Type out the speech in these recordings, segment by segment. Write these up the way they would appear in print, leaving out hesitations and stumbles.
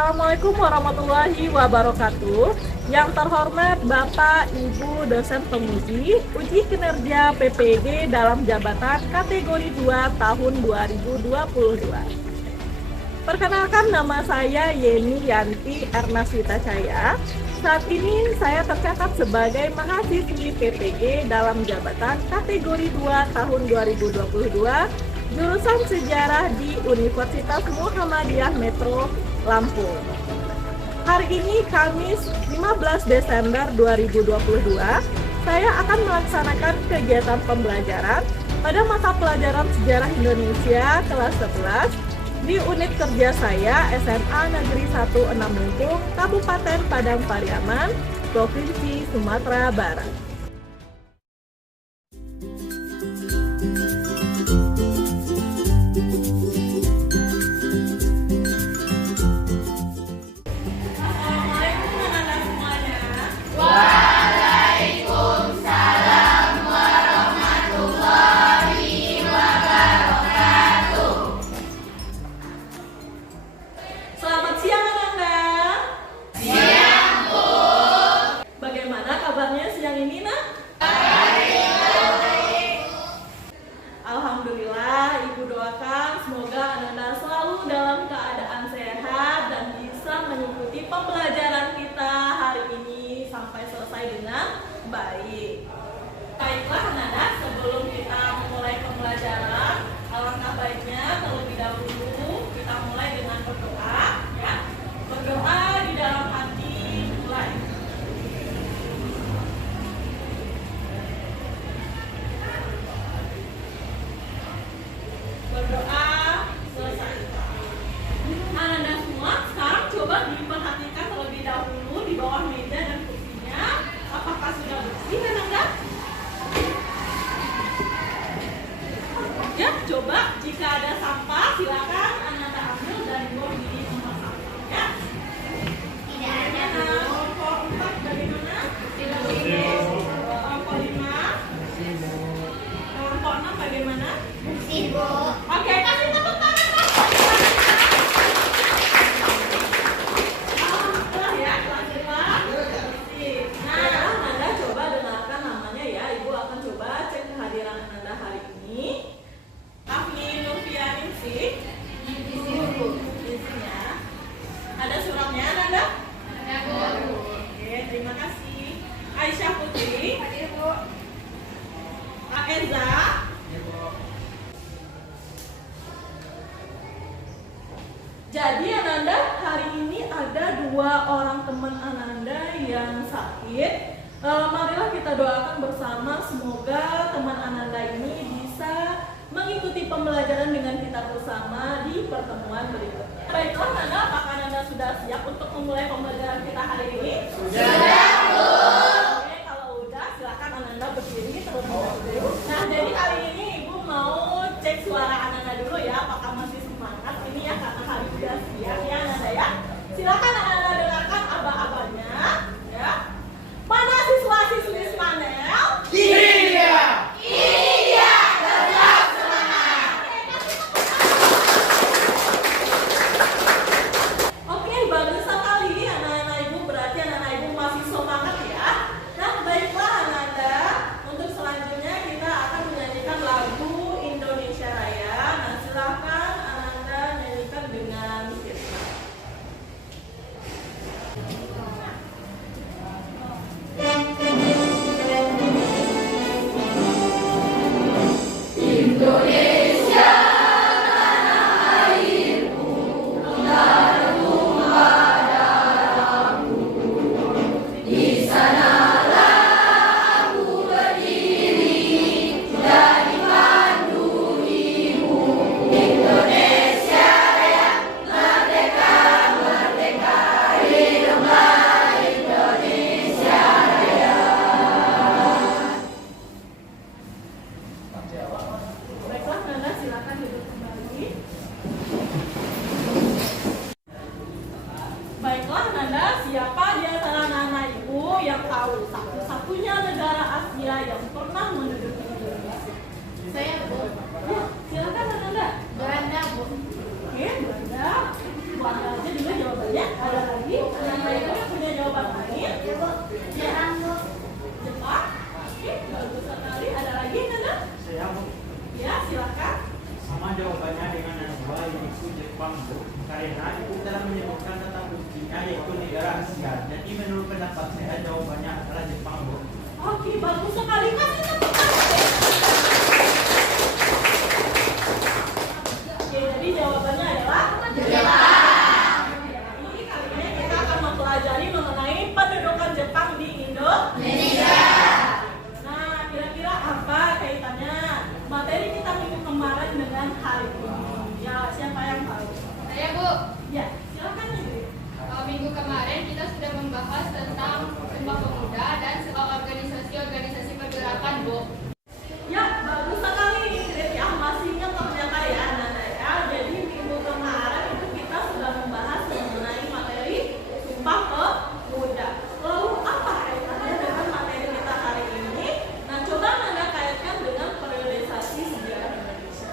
Assalamualaikum warahmatullahi wabarakatuh. Yang terhormat Bapak Ibu dosen penguji uji kinerja PPG dalam jabatan kategori 2 tahun 2022. Perkenalkan, nama saya Yeni Yanti Ernaswita Caya. Saat ini saya tercatat sebagai mahasiswi PPG dalam jabatan kategori 2 tahun 2022, jurusan sejarah di Universitas Muhammadiyah Metro Lampung. Hari ini Kamis 15 Desember 2022, saya akan melaksanakan kegiatan pembelajaran pada mata pelajaran Sejarah Indonesia kelas 11 di unit kerja saya SMA Negeri 16 Mumpung, Kabupaten Padang Pariaman, Provinsi Sumatera Barat. Alhamdulillah, Ibu doakan semoga Ananda selalu dalam keadaan sehat dan bisa mengikuti pembelajaran kita hari ini sampai selesai dengan baik. Baiklah Ananda, sebelum kita memulai pembelajaran, alangkah baiknya terlebih dahulu kita mulai dengan berdoa, ya. Berdoa di dalam hati, mulai. Berdoa selesai. Ananda semua sekarang coba diperhatikan terlebih dahulu di bawah meja dan kursinya, apakah sudah bersih Ananda? Ya, coba jika ada sampah silakan Ananda ambil dan buang di tempat sampah, ya. Tidak ada. Kelompok 4 bagaimana? Tidak bersih. Kelompok 5. Kelompok 6 bagaimana? Bersih, Bu. Oke, kasih tepuk tangan. Alhamdulillah ya, alhamdulillah. Nah, Ananda coba dengarkan namanya ya. Ibu akan coba cek kehadiran Ananda hari ini. Afni Nurfianingsih. Isinya. Ada suratnya Ananda? Ada, Bu. Oke, terima kasih. Aisyah Putri. Hadir, Bu. Aeza. Jadi Ananda, hari ini ada 2 orang teman Ananda yang sakit. Marilah kita doakan bersama semoga teman Ananda ini bisa mengikuti pembelajaran dengan kita bersama di pertemuan berikutnya. Baiklah Ananda, apakah Ananda sudah siap untuk memulai pembelajaran kita hari ini? Sudah, Bu. Oke, kalau udah silakan Ananda berdiri terlebih dahulu. Nah, jadi kali ini Ibu mau cek suara Ananda dulu ya, apakah masih semangat ini ya, karena hari udah siang ya Ananda ya. Silakan Ananda dengarkan aba-abanya ya. Mana siswa-siswi Spanel? Iya. Iya, tetap semangat. Oke, bagus sekali anak-anak Ibu, berarti anak-anak Ibu masih semangat ya. Nah, baiklah Ananda, untuk selanjutnya kita akan menyanyikan lagu Indonesia Raya. Nah, silakan Ananda nyanyikan dengan firman. Indonesia Belanda, Bu. Oke, Belanda. Bu ambil aja dulu jawabannya. jawabannya dengan yang dua, yaitu Jepang, Bu. Karena Ibu telah menyebutkan tentang buktinya yaitu negara Asia. Jadi menurut pendapat saya jawabannya adalah Jepang, Bu. Oke, bagus sekali. Kasih tepuk tangan. Oke, jadi jawabannya adalah Jepang. Ini kali ini kita akan mempelajari mengenai pendudukan Jepang di Indonesia. Nah, kira-kira apa kaitannya materi kita minggu kemarin dengan hari ini? Ya, siapa yang tahu? Saya, Bu. Ya, silakan Ibu. Minggu kemarin kita sudah membahas tentang Sumpah Pemuda dan soal organisasi pergerakan, Bu. Ya, bagus sekali. Ya, masih ingat ternyata ya, Nanda ya. Jadi minggu kemarin itu kita sudah membahas mengenai materi Sumpah Pemuda. Lalu apa kaitannya dengan materi kita hari ini? Nah, coba Nanda kaitkan dengan periodisasi sejarah Indonesia.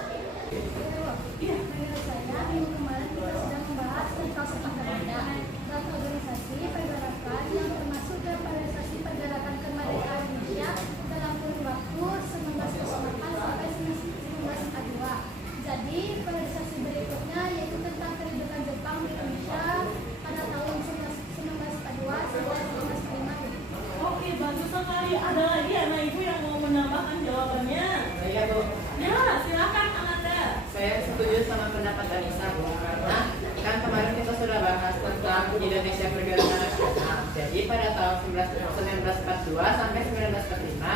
Iya. Menurut saya, minggu kemarin kita sudah membahas tentang Sumpah Pemuda dan organisasi pergerakan yang termasuk dalam periodisasi pergerakan kemerdekaan Indonesia dalam kurun waktu 1908 sampai 1942. Jadi, periodisasi berikutnya yaitu tentang kedudukan Jepang di Indonesia pada tahun 1942 sampai 1945. Oke, bagus sekali. Ada lagi anak ibu yang mau menambahkan jawabannya? Iya, Bu. Ya, silakan Ananda. Saya setuju sama pendapat Anissa, Bu, karena kan kemarin kita sudah bahas tentang Indonesia pergerakan nasional. Jadi pada tahun 1942 sampai 1945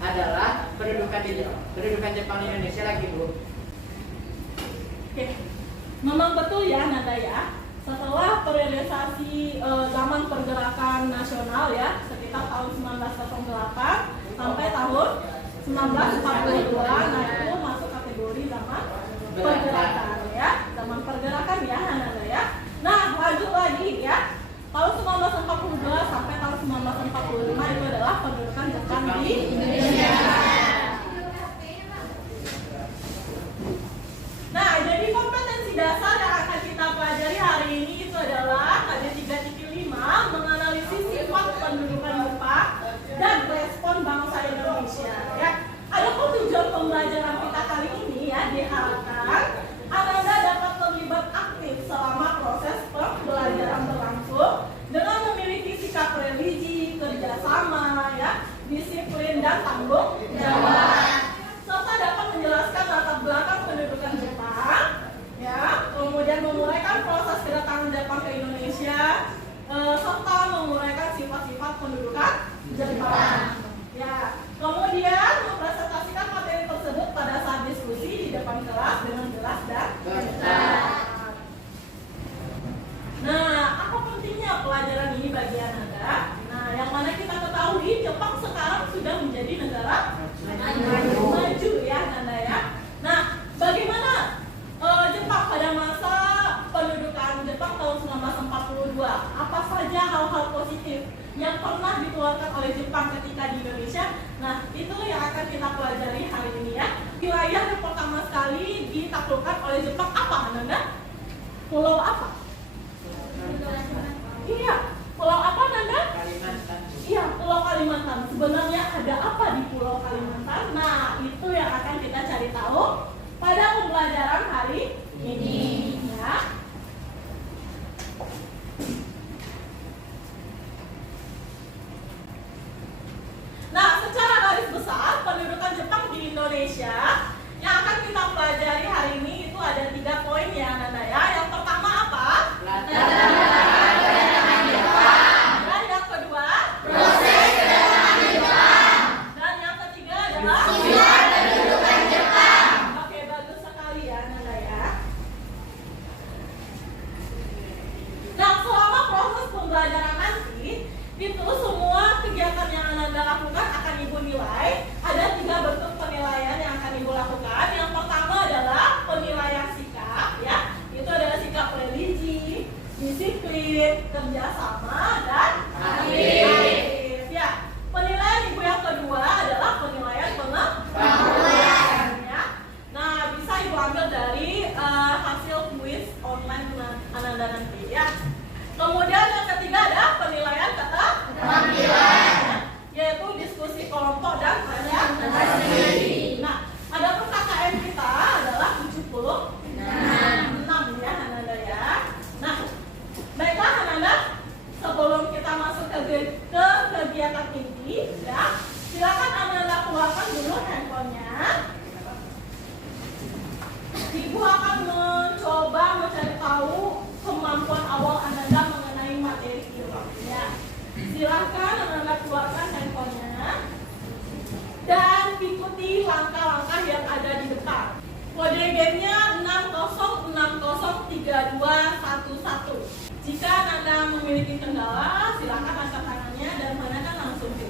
adalah pendudukan Jepang di Indonesia lagi, Bu. Oke, memang betul ya Nanda ya. Setelah periodisasi zaman pergerakan nasional ya, sekitar tahun 1908 sampai tahun 1942, nah itu masuk kategori zaman pergerakan ya, zaman pergerakan ya Nanda ya. Nah, lanjut lagi ya. Tahun 1942 sampai tahun 1945 itu adalah pendudukan Jepang di Indonesia. Nah, jadi kompetensi dasar yang akan kita pelajari hari ini itu adalah ada 3.5 menganalisis sifat pendudukan Jepang dan respon bangsa Indonesia. Ya, adapun tujuan pembelajaran kita kali ini ya diharapkan Anda dapat terlibat aktif selama proses pembelajaran berlangsung dengan memiliki sikap religi, kerjasama, ya, disiplin dan tanggung jawab, serta dapat menjelaskan latar belakang pendudukan Jepang, ya, kemudian menguraikan proses kedatangan Jepang ke Indonesia, serta menguraikan sifat-sifat pendudukan Jepang. Ya, kemudian mempresentasikan materi tersebut pada saat diskusi di depan kelas dengan jelas dan jelas. Nah, apa pentingnya pelajaran ini bagi Anda? Nah, yang mana kita ketahui Jepang sekarang sudah menjadi negara maju ya Nanda ya. Nah, bagaimana Jepang pada masa pendudukan Jepang tahun 1942? Apa saja hal-hal positif yang pernah dikeluarkan oleh Jepang ketika di Indonesia? Nah, itu yang akan kita pelajari hari ini ya. Wilayah yang pertama sekali ditaklukkan oleh Jepang apa Nanda? Pulau apa? Iya, pulau apa Nanda? Kalimantan. Iya, Pulau Kalimantan. Sebenarnya ada apa di Pulau Kalimantan? Nah, itu yang akan kita cari tahu pada pembelajaran hari ini. Ya. Nah, secara garis besar pendudukan Jepang di Indonesia yang akan kita pelajari hari ini itu ada 3 poin ya Nanda ya. Yang pertama apa? Dan yang kedua, proses kedatangan Jepang. Dan yang ketiga adalah sifat pendudukan Jepang. akan mencoba mencari tahu kemampuan awal Ananda mengenai materi ini. Ya. Silahkan Ananda keluarkan handphonenya dan ikuti langkah-langkah yang ada di depan. Kode gamenya 60603211. Jika Ananda memiliki kendala, silahkan angkat tangannya dan Ananda langsung pilih.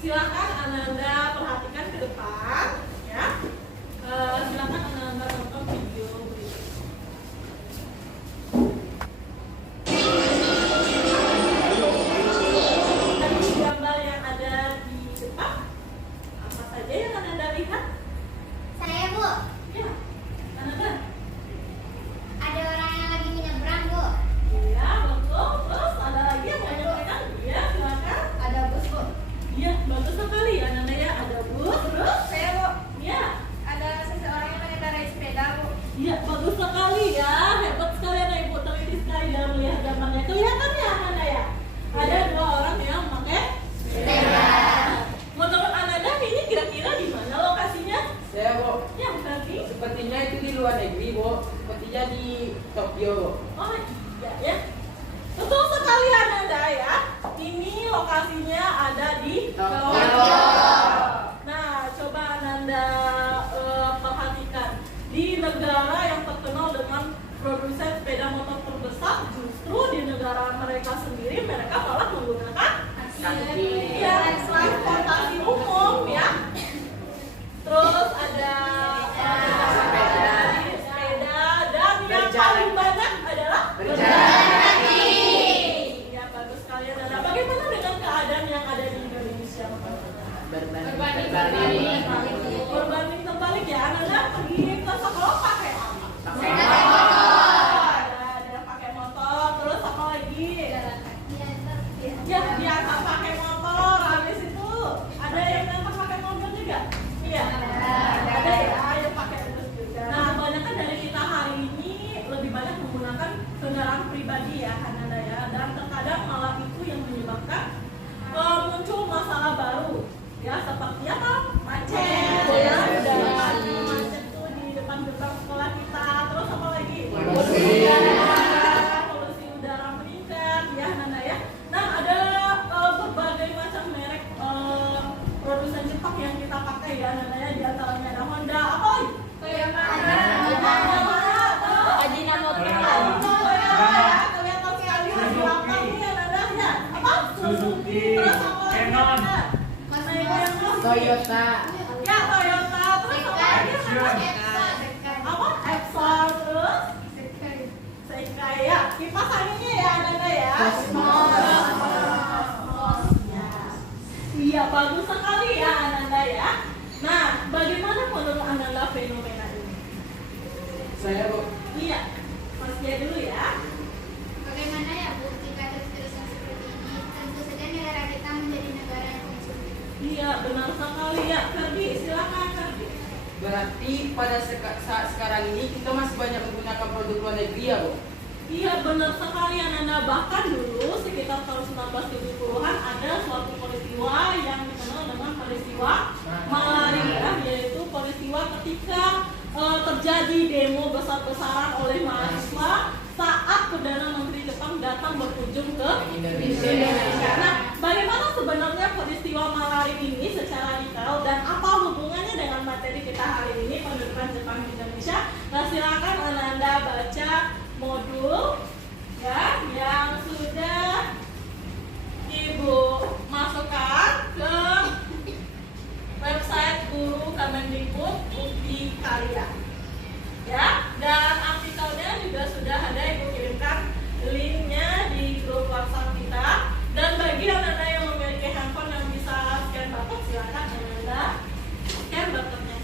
Silakan Ananda perhatikan ke depan, ya. Silakan Ananda tonton video berikut. Dari gambar yang ada di depan, apa saja yang Ananda lihat? Saya, Bu. Ya, Ananda. Ada orang yang lagi menyeberang, Bu. Iya, betul. Terus ada lagi yang mau nyampaikan? Iya, silakan. Ada bus, Bu. Iya, bagus sekali Ananda ya. Ada bus, terus Saya, Bu. ya. Ada seseorang yang mengendarai sepeda, Bu. Iya, bagus sekali ya. Hebat sekali anak ibu, teliti sekali dalam melihat gambarnya. Kelihatan ya Ananda ya? Ada dua orang yang memakai sepeda. Menurut Ananda ini kira-kira di mana lokasinya? Saya, Bu, Ya, berarti. sepertinya itu di luar negeri, Bu. Sepertinya di Tokyo. Oh iya ya. Betul sekali Ananda ya. Ini lokasinya ada di Tokyo. Nah, coba Ananda perhatikan. Di negara yang terkenal dengan produsen sepeda motor terbesar, justru di negara mereka sendiri mereka malah menggunakan Kaki. ya, transportasi umum ya. Terus ada sepeda dan yang Berjalan. paling banyak adalah Berjalan. Ya, bagus sekali Ananda. Bagaimana dengan keadaan yang ada di Indonesia? Berbanding. Berbanding terbalik ya, Ananda pergi ke sekolah pakai apa? Pakai Ada pakai motor, terus apa lagi? Iya, Ya, biasa pakai motor. Habis itu ada yang datang pakai mobil juga? Iya. Ada ya, yang pakai bus juga. Nah, kebanyakan dari kita hari ini lebih banyak menggunakan kendaraan pribadi ya, Ananda ya. Dan terkadang malah itu yang menyebabkan muncul masalah baru. Ya, seperti apa? Macet. Ya, udah macet tuh di depan gerbang sekolah kita. Terus apa lagi? Polusi udara meningkat ya, Nanda ya. Nah, ada berbagai macam merek produsen Jepang yang kita pakai ya, Nanda ya. Di antaranya ada Honda, apa lagi? Toyota. Ajinomoto ya, kelihatan sekali di belakang nih ya, Nanda ya. Apa? Suzuki, Terus apa lagi? Canon. Mana yang Toyota. Ya, Toyota. Terus apa lagi? Nanda? Apa? Epson, terus Seika ya. Kipas anginnya ya Ananda ya. Cosmos. Ya. Iya, bagus sekali ya Ananda ya. Nah, bagaimana menurut Ananda fenomena ini? Saya, Bu. Iya, Mas Dia dulu ya. Bagaimana ya, Bu, jika terus-terusan seperti ini? Tentu saja negara kita menjadi negara yang konsumtif. Iya, benar sekali ya. Ferdi, silakan Ferdi. Berarti pada saat sekarang ini kita masih banyak menggunakan produk luar negeri ya, Bu? Iya, benar sekali Ananda. Bahkan dulu sekitar tahun 1970-an ada suatu peristiwa yang dikenal dengan peristiwa malaria, yaitu peristiwa ketika terjadi demo besar-besaran oleh mahasiswa saat Perdana Menteri Jepang datang berkunjung ke Indonesia. Indonesia. Nah, bagaimana sebenarnya hari ini secara detail dan apa hubungannya dengan materi kita hari ini pendudukan Jepang di Indonesia. Nah, silakan Ananda baca modul ya yang sudah Ibu masukkan ke website Guru Kemendikbud UPI Karya. Ya, dan artikelnya juga sudah ada Ibu kirimkan linknya di grup WhatsApp kita. Dan bagi Anda yang memiliki handphone yang bisa scan barcode, silakan Anda scan barcode-nya.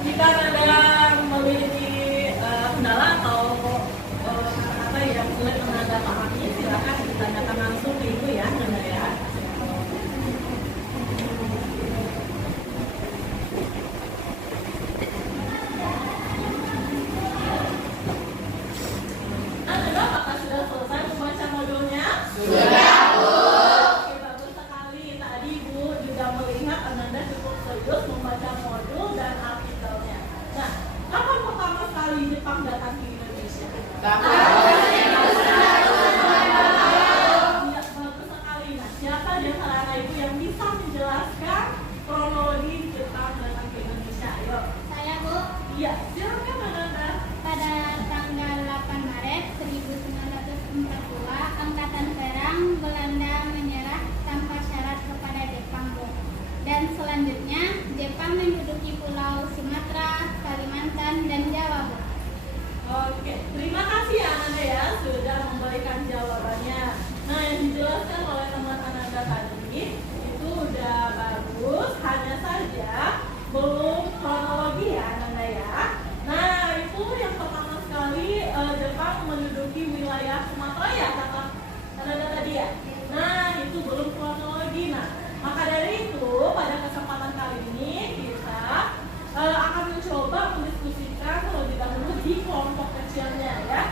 Jika Anda memiliki kendala atau apa yang sulit Anda pahami, silakan ditanyakan langsung ke Ibu ya, Anda ya. Anda apakah sudah selesai membaca modulnya? Sudah, Bu. Oke, bagus sekali. Tadi Ibu juga melihat Anda cukup serius membaca modul dan artikelnya. Nah, kapan pertama kali Jepang datang ke Indonesia? Iya, bagus sekali. Nah, siapa di antara Ibu yang bisa menjelaskan kronologi Jepang datang ke Indonesia? Ayo. Saya, Bu, Iya, silakan Anda. pada tanggal 8 Maret 1942, Angkatan Perang Belanda menyerah tanpa syarat kepada Jepang, Bu. Dan selanjutnya, Jepang menduduki Pulau Sumatera, Kalimantan, dan Jawa, Bu. Oke, terima kasih ya Ananda ya sudah memberikan jawabannya. Nah, yang dijelaskan oleh teman Ananda tadi itu udah bagus, hanya saja belum kronologi ya Ananda ya. Nah, itu yang pertama sekali Jepang menduduki wilayah Sumatera ya kata Ananda tadi ya. Nah, itu belum kronologi. Nah, maka dari itu pada kesempatan kali ini kita akan mencoba mendiskusikan terlebih dahulu di kelompok kecilnya ya.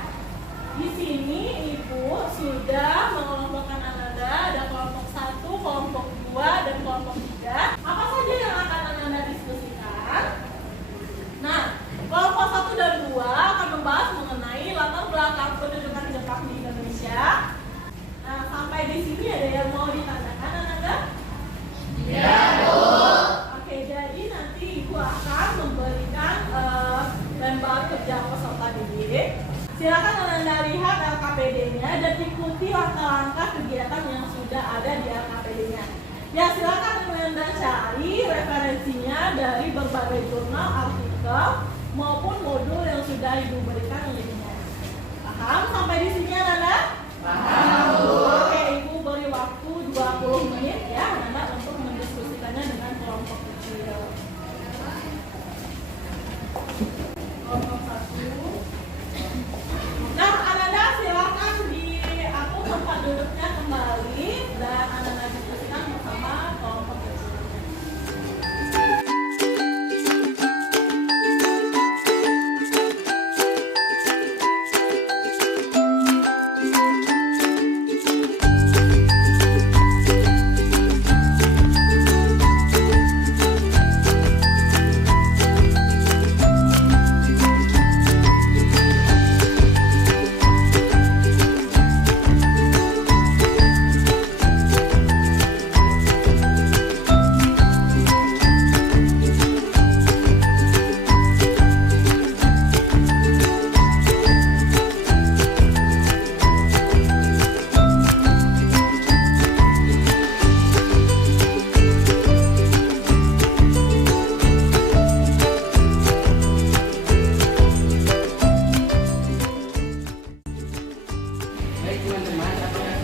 Di sini Ibu sudah mengelompokkan Ananda, ada kelompok 1, kelompok 2, dan kelompok 3. Apa saja yang akan Ananda diskusikan? Nah, kelompok 1 dan 2 akan membahas mengenai latar belakang pendudukan Jepang di Indonesia. Nah, sampai di sini ada yang mau ditanyakan Ananda? Iya, Bu. Oke, jadi nanti Ibu akan memberikan lembar kerja peserta didik. Silakan Anda lihat LKPD-nya dan ikuti langkah-langkah kegiatan yang sudah ada di LKPD-nya. Ya, silakan Anda cari referensinya dari berbagai jurnal, artikel, maupun modul yang sudah Ibu berikan linknya. Paham sampai di sini Anda? Paham, Bu. Oke, Ibu beri waktu 20 menit ya Anda untuk mendiskusikannya dengan kelompok kecil. Kelompok 1. Nah, Ananda silakan diatur tempat duduknya kembali dan Ananda diskusikan bersama kelompok kecil. Baik teman-teman, apa yang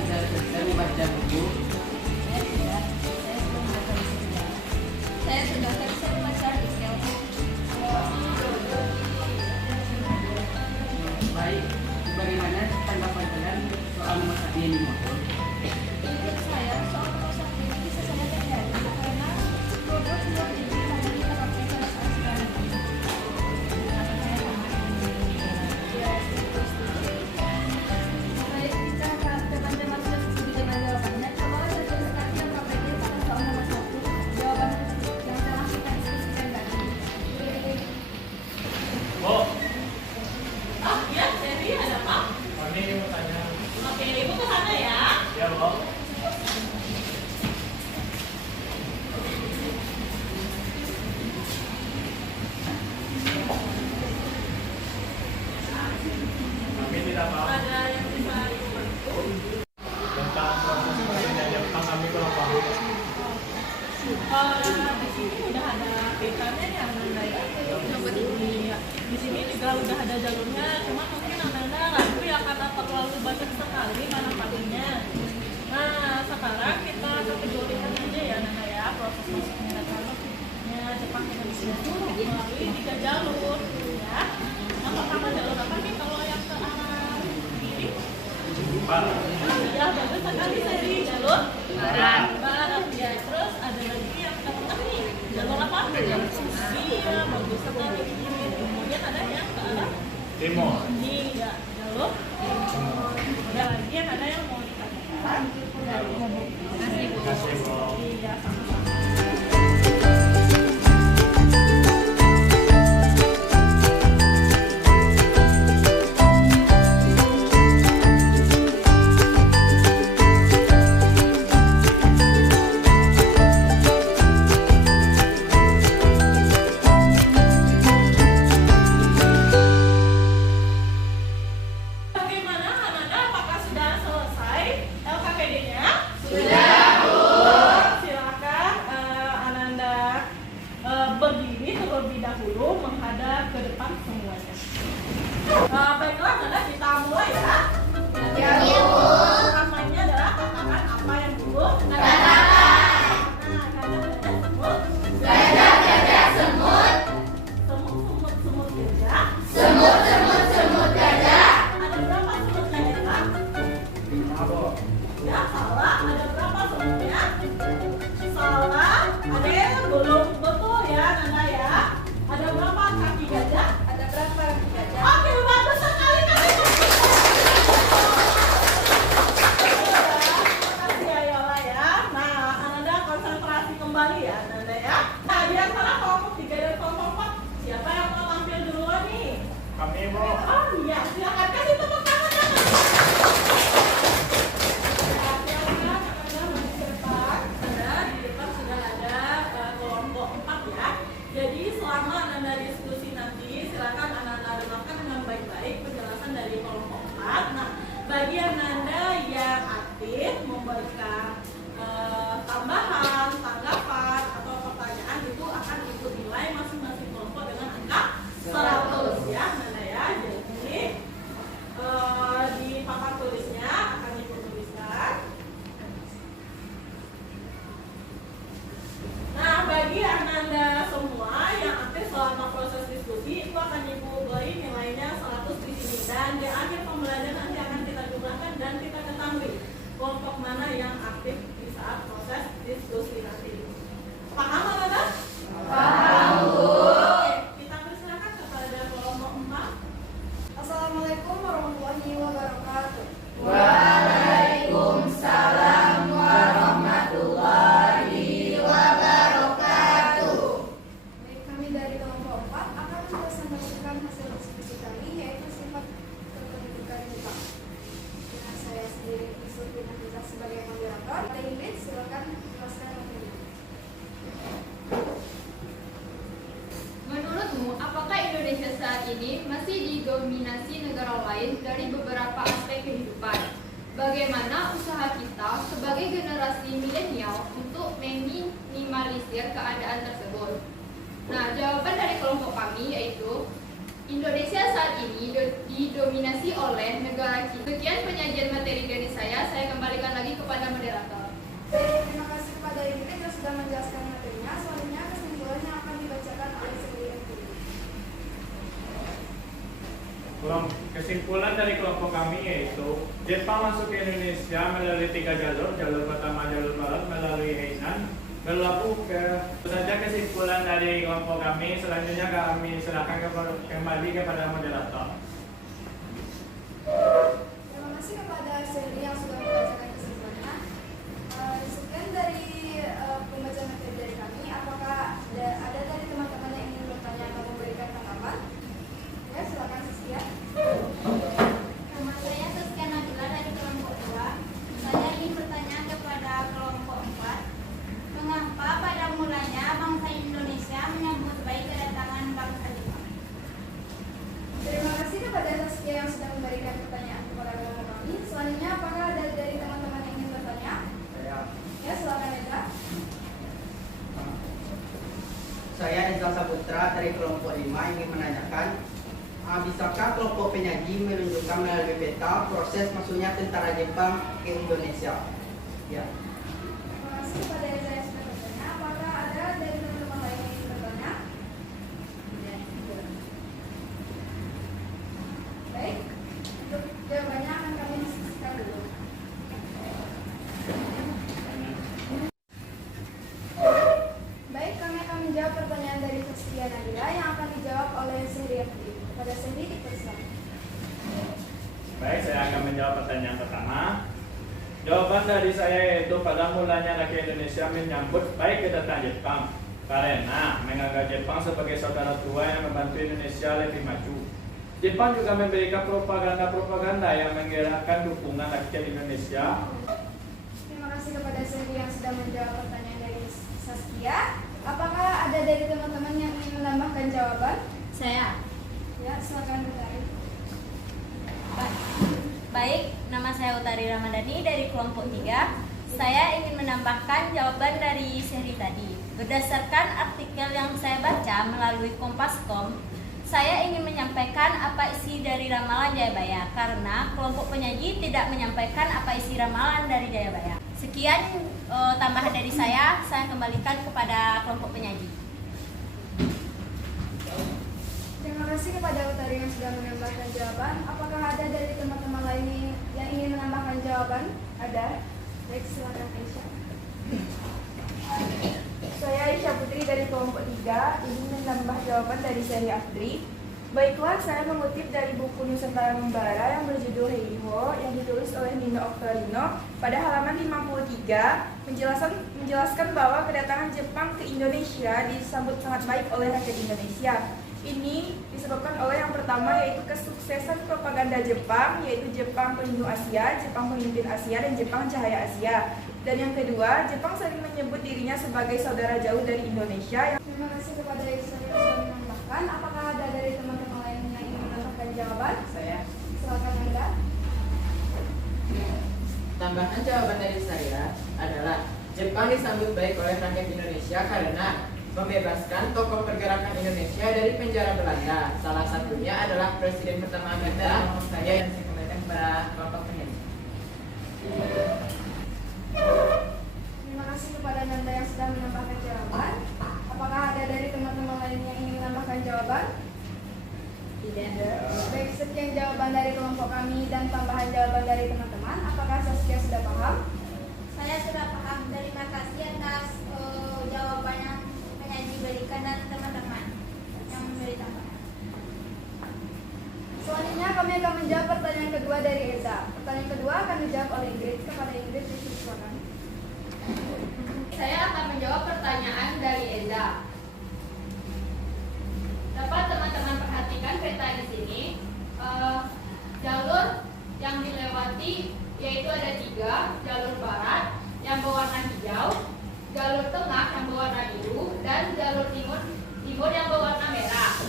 udah ada jalurnya, cuma mungkin Ananda ragu ya karena terlalu banyak sekali manfaatnya. Nah, sekarang kita kategorikan aja ya Ananda ya proses masuknya jalurnya Jepang Indonesia itu melalui 3 jalur ya. Yang pertama jalur apa nih kalau yang ke arah kiri? Barat. Ya bagus sekali seri jalur barat ya. Terus ada lagi yang ke tengah nih jalur apa? Jalur iya bagus sekali. Kemudian ada yang ke arah Timur. ini ya jalur timur. Ada lagi yang ada yang mau ditanyakan Kasih bro. iya sama-sama. Bagaimana Ananda? Apakah sudah selesai LKPD-nya? Sudah, Bu. Silakan Ananda berdiri terlebih dahulu menghadap ke depan semuanya. Baiklah Ananda, kita mulai ya. Ya, Bu. Pertamanya adalah katakan apa yang dulu? Katakan. Nah, gajah semut. Gajah semut. Semut gajah. Semut gajah. Ada berapa semut gajah? 5 bro. Ya, salah. Ada berapa semutnya? Salah. Ada yang belum betul ya, Nanda ya. Ada berapa kaki gajah? Ada berapa kaki gajah? Oke, bagus sekali kaki gajah. Makasih ya Yola ya. Nah, Ananda konsentrasi kembali ya, Nanda ya. Nah, di antara kelompok 3 dan kelompok 4, siapa yang mau tampil duluan nih? Kami bro. Oh iya, silakan kasih tepuk tangan ya. Silakan Anda maju ke depan. Anda di depan sudah ada kelompok 4 ya. Jadi selama Anda diskusi nanti, silakan Anda dengarkan dengan baik-baik penjelasan dari kelompok 4. Nah, bagi Anda yang aktif memberikan tambahan, tanggapan atau pertanyaan itu akan ikut nilai masing-masing kelompok dengan angka 100 ya, Nanda ya. Jadi di papan tulisnya akan ibu tuliskan. Nah, bagi Ananda semua yang aktif selama proses diskusi itu akan ibu beri nilainya 100 di sini, dan di akhir pembelajaran nanti akan kita jumlahkan dan kita ketahui kelompok mana yang aktif di saat proses diskusi nanti. Paham Ananda? Paham, Bu. Oke, kita persilakan kepada kelompok 4. Assalamualaikum warahmatullahi wabarakatuh. Waalaikumsalam warahmatullahi wabarakatuh. Baik, kami dari kelompok 4 akan mempresentasikan hasil diskusi kami, yaitu sifat kependudukan Jepang. Dengan saya sendiri Yusuf Nafisa sebagai moderator. Pak Ingrid, silakan jelaskan materinya. Menurutmu, apakah Indonesia saat ini masih didominasi negara lain dari beberapa aspek kehidupan? Bagaimana usaha kita sebagai generasi milenial untuk meminimalisir keadaan tersebut? Nah, jawaban dari kelompok kami yaitu Indonesia saat ini didominasi oleh negara Cina. Sekian penyajian materi dari saya kembalikan lagi kepada moderator. Baik, terima kasih kepada Ingrid yang sudah menjelaskan materinya. Selanjutnya kesimpulannya akan dibacakan oleh Sri Empiri. Kesimpulan dari kelompok kami yaitu Jepang masuk ke Indonesia melalui 3 jalur. Jalur pertama jalur barat melalui Hainan, berlabuh ke. Itu saja kesimpulan dari kelompok kami. Selanjutnya kami serahkan kembali kepada moderator. Terima kasih kepada Sri yang sudah membacakan kesimpulannya. Sekian dari pembacaan materi dari kami. Apakah ada dari teman-teman yang ingin bertanya atau memberikan tanggapan? Ya, silakan Siskia. Nama saya Saskia Nabila dari kelompok 2. Saya ingin bertanya kepada kelompok 4. Mengapa pada mulanya bangsa Indonesia menyambut baik kedatangan bangsa Jepang? Terima kasih kepada Saskia yang sudah memberikan pertanyaan kepada kelompok kami. Selanjutnya, apakah ada dari teman-teman yang ingin bertanya? Ya, silakan Edra. Saya Rizal Saputra dari kelompok 5 ingin menanyakan Bisakah kelompok penyaji menunjukkan melalui peta proses masuknya tentara Jepang ke Indonesia? Ya. Terima kasih kepada saya sudah bertanya. Apakah ada dari teman-teman lain yang ingin bertanya? Baik, untuk jawabannya akan kami diskusikan dulu. Baik, kami akan menjawab pertanyaan dari Saskia Nabila yang akan dijawab oleh Sehri Afri. Kepada Sehri dipersilakan. Baik, saya akan menjawab pertanyaan pertama. Jawaban dari saya yaitu pada mulanya rakyat Indonesia menyambut baik kedatangan Jepang karena menganggap Jepang sebagai saudara tua yang membantu Indonesia lebih maju. Jepang juga memberikan propaganda-propaganda yang menggerakkan dukungan rakyat Indonesia. Terima kasih kepada Sehri yang sudah menjawab pertanyaan dari Saskia. Apakah ada dari teman-teman yang ingin menambahkan jawaban? Saya. Ya, silakan Utari. Baik, nama saya Utari Ramadhani dari kelompok 3. Saya ingin menambahkan jawaban dari Sehri tadi. Berdasarkan artikel yang saya baca melalui Kompas.com, saya ingin menyampaikan apa isi dari ramalan Jayabaya karena kelompok penyaji tidak menyampaikan apa isi ramalan dari Jayabaya. Sekian tambahan dari saya kembalikan kepada kelompok penyaji. Terima kasih kepada Utari yang sudah menambahkan jawaban. Apakah ada dari teman-teman lain yang ingin menambahkan jawaban? Ada? Baik, silakan Aisyah. Saya Aisyah Putri dari kelompok 3 ingin menambah jawaban dari Sehri Afri. Baiklah, saya mengutip dari buku Nusantara Membara yang berjudul Heiho yang ditulis oleh Nino Octorino pada halaman 53 menjelaskan bahwa kedatangan Jepang ke Indonesia disambut sangat baik oleh rakyat Indonesia. Ini disebabkan oleh yang pertama yaitu kesuksesan propaganda Jepang, yaitu Jepang pelindung Asia, Jepang pemimpin Asia, dan Jepang cahaya Asia. Dan yang kedua, Jepang sering menyebut dirinya sebagai saudara jauh dari Indonesia. Terima kasih kepada Aisyah yang sudah menambahkan. Apakah ada dari teman-teman lain yang ingin menambahkan jawaban? Saya. Silakan Anda. Tambahan jawaban dari saya adalah Jepang disambut baik oleh rakyat Indonesia karena membebaskan tokoh pergerakan Indonesia dari penjara Belanda. Salah satunya adalah Presiden pertama kita, saya yang saya kembalikan kepada kelompok penyaji. Terima kasih kepada Nanda yang sudah menambahkan jawaban. Apakah ada dari teman-teman lain yang ingin menambahkan jawaban? Tidak. Baik, sekian jawaban dari kelompok kami dan tambahan jawaban dari teman-teman. Apakah Saskia sudah paham? Saya sudah paham. Terima kasih atas jawaban yang penyaji berikan dan teman-teman yang memberi tambahan. Selanjutnya kami akan menjawab pertanyaan kedua dari Eza. Pertanyaan kedua akan dijawab oleh Ingrid. Kepada Ingrid, silakan. Saya akan menjawab pertanyaan dari Eza. Dapat teman-teman perhatikan peta di sini. Jalur yang dilewati yaitu ada 3, jalur barat yang berwarna hijau, jalur tengah yang berwarna biru, dan jalur timur yang berwarna merah.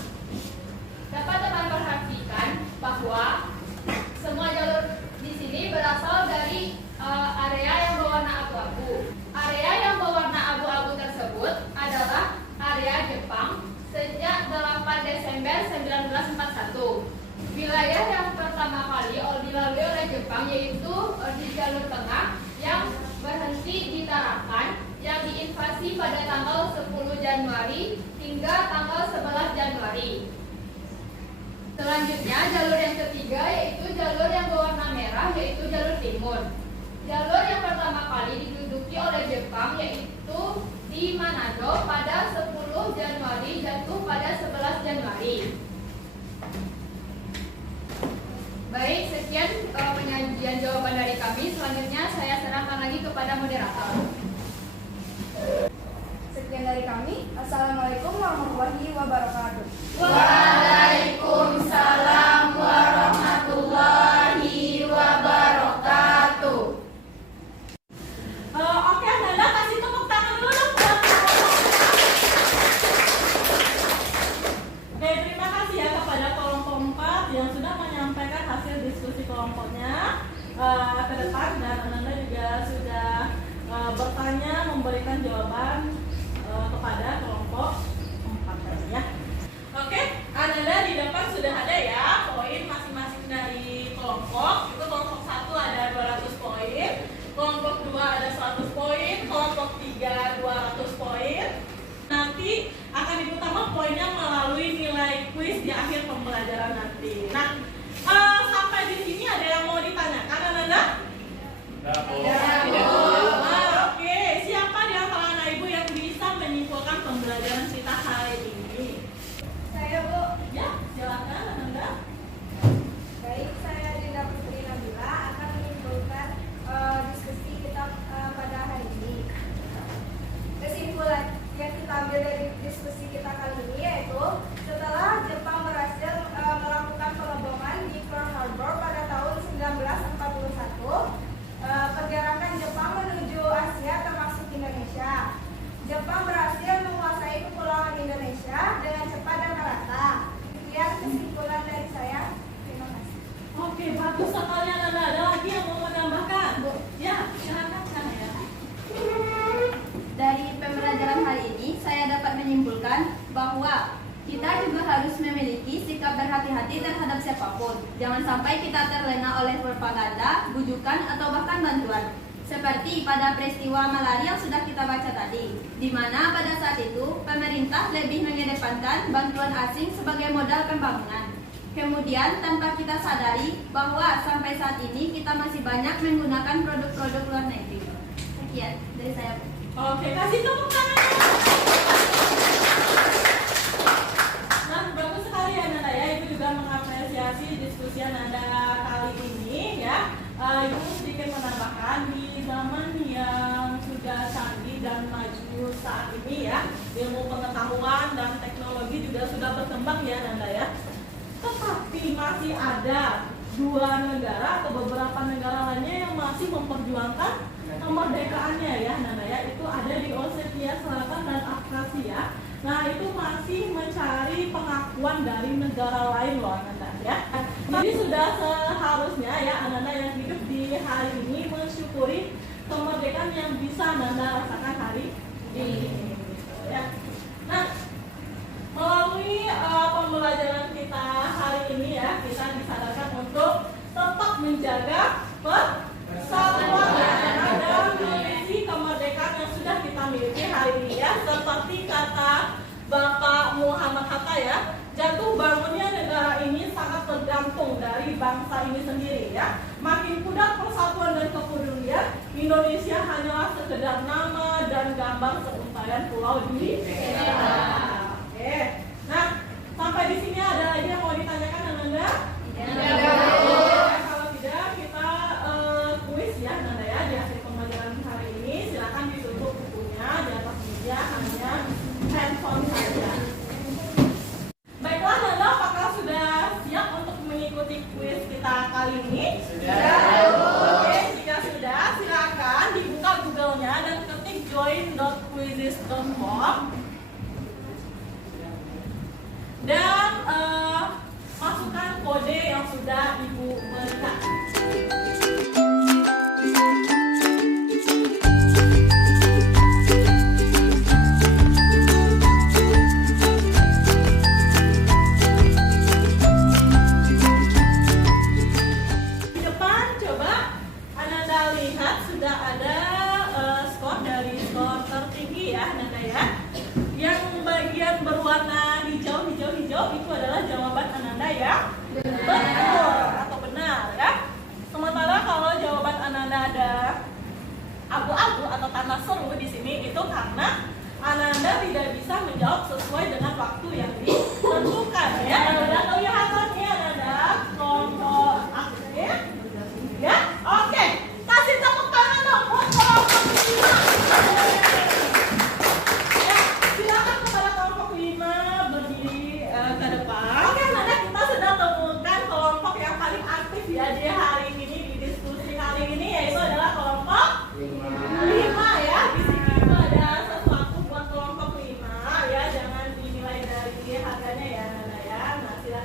Dapat teman perhatikan bahwa semua jalur di sini berasal dari area yang berwarna abu-abu. Area yang berwarna abu-abu tersebut adalah area Jepang sejak 8 Desember 1941. Wilayah yang pertama kali dilalui oleh Jepang yaitu di jalur tengah yang berhenti di Tarakan yang diinvasi pada tanggal 10 Januari hingga tanggal 11 Januari. Selanjutnya jalur yang ketiga yaitu jalur yang berwarna merah yaitu jalur timur. Jalur yang pertama kali diduduki oleh Jepang yaitu di Manado pada 10 Januari jatuh pada 11 Januari. Baik, sekian penyajian jawaban dari kami. Selanjutnya saya serahkan lagi kepada moderator. Sekian dari kami. Assalamualaikum warahmatullahi wabarakatuh. Waalaikumsalam warahmatullahi wabarakatuh. Oke, Nanda kasih tepuk tangan dulu dong buat kelompok. Oke, terima kasih ya kepada kelompok 4 yang sudah menyampaikan hasil diskusi kelompoknya ke depan, dan Nanda juga sudah bertanya, memberikan jawaban kepada kelompok 4 tadi ya. Oke, Ananda di depan sudah ada ya. terlena oleh propaganda, bujukan, atau bahkan bantuan. Seperti pada peristiwa malari yang sudah kita baca tadi, di mana pada saat itu pemerintah lebih mengedepankan bantuan asing sebagai modal pembangunan. Kemudian tanpa kita sadari bahwa sampai saat ini kita masih banyak menggunakan produk-produk luar negeri. Sekian dari saya. Oke, kasih tepuk tangan. Nah, bagus sekali ya Nanda ya. Ibu juga mengapresiasi diskusi Nanda kali ini ya. Ibu sedikit menambahkan di zaman yang sudah canggih dan maju saat ini ya, ilmu pengetahuan dan teknologi juga sudah berkembang ya Nanda ya. Tetapi masih ada dua negara atau beberapa negara lainnya yang masih memperjuangkan kemerdekaannya ya Nanda ya. Itu ada di Osetia Selatan dan Abkhazia. Nah itu masih mencari pengakuan dari negara lain loh Nanda ya. Jadi sudah seharusnya ya Nanda yang hidup di hari ini mensyukuri kemerdekaan yang bisa Nanda rasakan hari ini ya. Nah melalui pembelajaran kita hari ini ya, kita disadarkan untuk tetap menjaga persatuan dan memiliki kemerdekaan yang sudah kita miliki hari ini ya. Seperti kata Bapak Muhammad Hatta ya, jatuh bangunnya negara ini sangat tergantung dari bangsa ini sendiri ya. Makin pudar persatuan dan kepedulian, Indonesia hanyalah sekedar nama dan gambar seuntayan pulau di Indonesia. Oke, nah sampai di sini ada lagi yang mau ditanyakan Nanda? Tidak. Kalau tidak kita kuis ya Nanda ya di akhir pembelajaran hari ini. Silakan ditutup bukunya di atas meja, hanya handphone saja. Baiklah Nanda, apakah sudah siap untuk mengikuti kuis kita kali ini? Sudah. Oke, jika sudah silakan dibuka Google-nya dan ketik join.quizzes.com. Dan masukkan kode yang sudah Ibu berikan. Di depan coba Ananda lihat sudah ada skor dari skor tertinggi ya Ananda ya. Yang bagian berwarna hijau itu adalah jawaban Ananda ya betul atau benar ya. Sementara kalau jawaban Ananda ada abu-abu atau tanda seru di sini itu karena Ananda tidak bisa menjawab sesuai dengan waktu yang ditentukan ya. Udah kelihatan ya Ananda kelompok aktif ya. Oke, kasih tepuk tangan dong buat kelompok 5. Silakan kepada kelompok 5 berdiri ke depan. Oke, Nanda kita sudah temukan kelompok yang paling aktif ya di hari ini di diskusi kali ini yaitu adalah kelompok 5 ya. Di sini itu ada sesuatu buat kelompok 5 ya. Jangan dinilai dari harganya ya Nanda ya. Nah silakan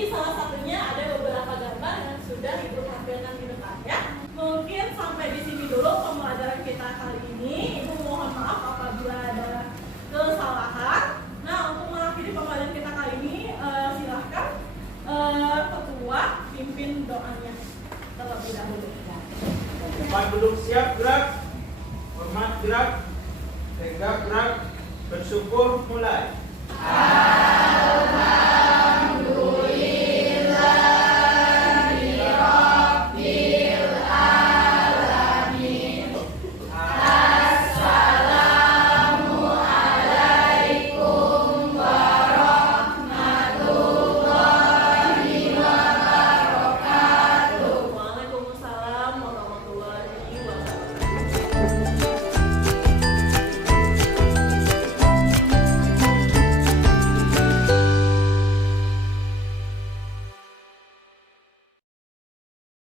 Ini salah satunya ada beberapa gambar yang sudah Ibu tampilkan di depan ya. Mungkin sampai di sini dulu pembelajaran kita kali ini. Ibu mohon maaf apabila ada kesalahan. Nah, untuk mengakhiri pembelajaran kita kali ini, silahkan ketua pimpin doanya terlebih dahulu. Tempat duduk siap, gerak. Hormat, gerak. Tegak, gerak. Bersyukur, mulai.